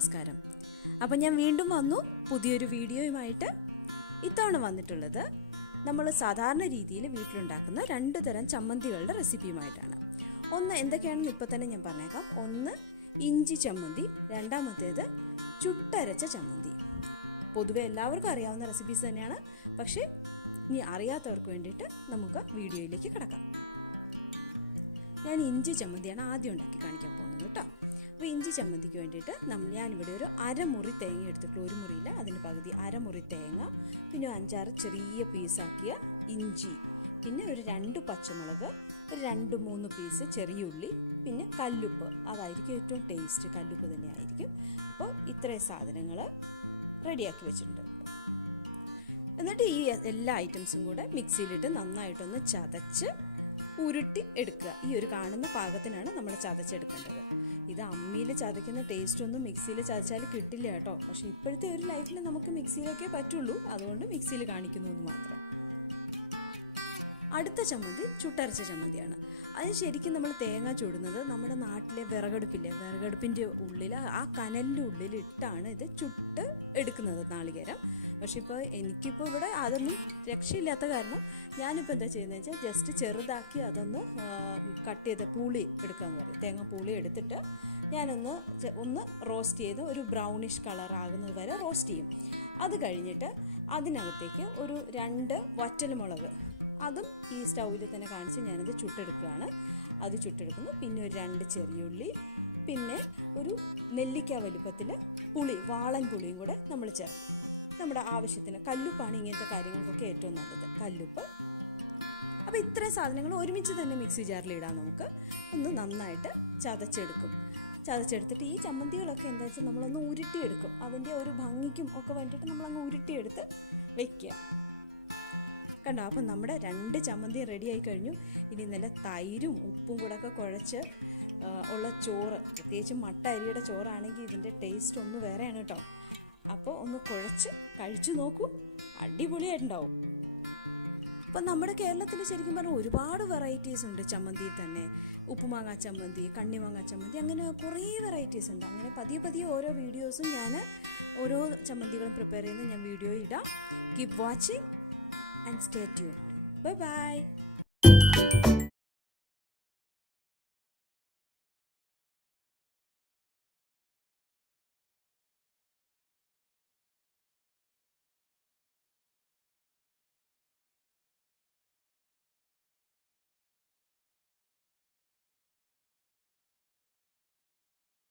നമസ്കാരം. അപ്പോൾ ഞാൻ വീണ്ടും വന്നു പുതിയൊരു വീഡിയോയുമായിട്ട്. ഇത്തവണ വന്നിട്ടുള്ളത് നമ്മൾ സാധാരണ രീതിയിൽ വീട്ടിലുണ്ടാക്കുന്ന രണ്ട് തരം ചമ്മന്തികളുടെ റെസിപ്പിയുമായിട്ടാണ്. ഒന്ന് എന്തൊക്കെയാണെന്ന് ഇപ്പോൾ തന്നെ ഞാൻ പറഞ്ഞേക്കാം. ഒന്ന് ഇഞ്ചി ചമ്മന്തി, രണ്ടാമത്തേത് ചുട്ടരച്ച ചമ്മന്തി. പൊതുവെ എല്ലാവർക്കും അറിയാവുന്ന റെസിപ്പീസ് തന്നെയാണ്, പക്ഷേ ഇനി അറിയാത്തവർക്ക് വേണ്ടിയിട്ട് നമുക്ക് വീഡിയോയിലേക്ക് കിടക്കാം. ഞാൻ ഇഞ്ചി ചമ്മന്തിയാണ് ആദ്യം ഉണ്ടാക്കി കാണിക്കാൻ പോകുന്നത് കേട്ടോ. അപ്പോൾ ഇഞ്ചി ചമ്മന്തിക്ക് വേണ്ടിയിട്ട് ഞാനിവിടെ ഒരു അരമുറി തേങ്ങ എടുത്തിട്ടുള്ളൂ. ഒരു മുറിയില്ല, അതിന് പകുതി അരമുറി തേങ്ങ, പിന്നെ 5-6 ചെറിയ പീസാക്കിയ ഇഞ്ചി, പിന്നെ ഒരു 2 പച്ചമുളക്, ഒരു 2-3 പീസ് ചെറിയ ഉള്ളി, പിന്നെ കല്ലുപ്പ്. അതായിരിക്കും ഏറ്റവും ടേസ്റ്റ്, കല്ലുപ്പ് തന്നെ ആയിരിക്കും. അപ്പോൾ ഇത്രയും സാധനങ്ങൾ റെഡിയാക്കി വെച്ചിട്ടുണ്ട്. എന്നിട്ട് ഈ എല്ലാ ഐറ്റംസും കൂടെ മിക്സിയിലിട്ട് നന്നായിട്ടൊന്ന് ചതച്ച് ഉരുട്ടി എടുക്കുക. ഈ ഒരു കാണുന്ന പാകത്തിനാണ് നമ്മൾ ചതച്ചെടുക്കേണ്ടത്. ഇത് അമ്മിയിൽ ചതയ്ക്കുന്ന ടേസ്റ്റ് ഒന്നും മിക്സിയിൽ ചതച്ചാൽ കിട്ടില്ല കേട്ടോ. പക്ഷേ ഇപ്പോഴത്തെ ഒരു ലൈഫിൽ നമുക്ക് മിക്സിയിലൊക്കെ പറ്റുള്ളൂ, അതുകൊണ്ട് മിക്സിയിൽ കാണിക്കുന്നു എന്ന് മാത്രം. അടുത്ത ചമ്മന്തി ചുട്ടരച്ച ചമ്മന്തിയാണ്. അതിന് ശരിക്കും നമ്മൾ തേങ്ങ ചുടുന്നത് നമ്മുടെ നാട്ടിലെ വിറകടുപ്പില്ലേ, വിറകടുപ്പിൻ്റെ ഉള്ളിൽ ആ കനലിൻ്റെ ഉള്ളിൽ ഇട്ടാണ് ഇത് ചുട്ട് എടുക്കുന്നത് നാളികേരം. പക്ഷെ എനിക്കിപ്പോൾ ഇവിടെ അതൊന്നും രക്ഷയില്ലാത്ത കാരണം ഞാനിപ്പോൾ എന്താ ചെയ്യുന്നത് വെച്ചാൽ ജസ്റ്റ് ചെറുതാക്കി അതൊന്ന് കട്ട് ചെയ്ത് പൂളി എടുക്കാമെന്ന് പറയും. തേങ്ങ പൂളി എടുത്തിട്ട് ഞാനൊന്ന് റോസ്റ്റ് ചെയ്ത് ഒരു ബ്രൗണിഷ് കളർ ആകുന്നത് വരെ റോസ്റ്റ് ചെയ്യും. അത് കഴിഞ്ഞിട്ട് അതിനകത്തേക്ക് ഒരു 2 വറ്റൽമുളക്, അതും ഈ സ്റ്റൗവിൽ തന്നെ കാണിച്ച് ഞാനത് ചുട്ടെടുക്കുകയാണ്. അത് ചുട്ടെടുക്കുന്നു. പിന്നെ ഒരു 2 ചെറിയ ഉള്ളി, പിന്നെ ഒരു നെല്ലിക്ക വലുപ്പത്തിൽ പുളി, വാളൻ പുളിയും കൂടെ നമ്മൾ ചേർക്കും. നമ്മുടെ ആവശ്യത്തിന് കല്ലുപ്പാണ് ഇങ്ങനത്തെ കാര്യങ്ങൾക്കൊക്കെ ഏറ്റവും നല്ലത്, കല്ലുപ്പ്. അപ്പോൾ ഇത്രയും സാധനങ്ങൾ ഒരുമിച്ച് തന്നെ മിക്സി ജാറിലിടാം. നമുക്ക് ഒന്ന് നന്നായിട്ട് ചതച്ചെടുത്തിട്ട് ഈ ചമ്മന്തികളൊക്കെ എന്താ വെച്ചാൽ നമ്മളൊന്ന് ഉരുട്ടിയെടുക്കും. അതിൻ്റെ ഒരു ഭംഗിക്കും ഒക്കെ വേണ്ടിയിട്ട് നമ്മളങ്ങ് ഉരുട്ടിയെടുത്ത് വെക്കുക. കണ്ടോ? അപ്പം നമ്മുടെ 2 ചമ്മന്തി റെഡിയായി കഴിഞ്ഞു. ഇനി നല്ല തൈരും ഉപ്പും കൂടെ ഒക്കെ കുഴച്ച് ഉള്ള ചോറ്, പ്രത്യേകിച്ച് മട്ട അരിയുടെ ചോറാണെങ്കിൽ ഇതിൻ്റെ ടേസ്റ്റ് ഒന്ന് വേറെയാണ് കേട്ടോ. അപ്പോൾ ഒന്ന് കുഴച്ച് കഴിച്ചു നോക്കൂ, അടിപൊളിയായിട്ടുണ്ടാവും. അപ്പം നമ്മുടെ കേരളത്തിൽ ശരിക്കും പറഞ്ഞാൽ ഒരുപാട് വെറൈറ്റീസ് ഉണ്ട് ചമ്മന്തിയിൽ തന്നെ. ഉപ്പുമാങ്ങ ചമ്മന്തി, കണ്ണിമാങ്ങ ചമ്മന്തി, അങ്ങനെ കുറേ വെറൈറ്റീസ് ഉണ്ട്. അങ്ങനെ പതിയെ ഓരോ വീഡിയോസും ഞാൻ ഓരോ ചമ്മന്തികളും പ്രിപ്പയർ ചെയ്യുന്നത് ഞാൻ വീഡിയോ ഇടാം. Keep watching and stay tuned. Bye bye.